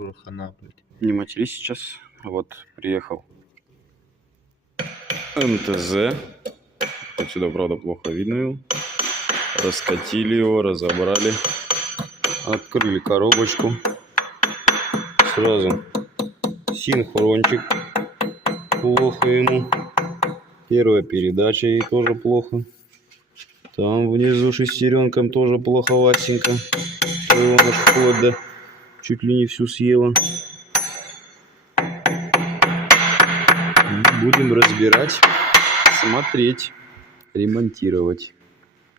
Хана, блядь. Не матерись сейчас. Вот приехал МТЗ. Отсюда, правда, плохо видно его. Раскатили его, разобрали. Открыли коробочку. Сразу синхрончик. Плохо ему. Первая передача ей тоже плохо. Там внизу шестеренкам тоже плоховатенько. Его аж вплоть до чуть ли не всю съела. Будем разбирать, смотреть, ремонтировать.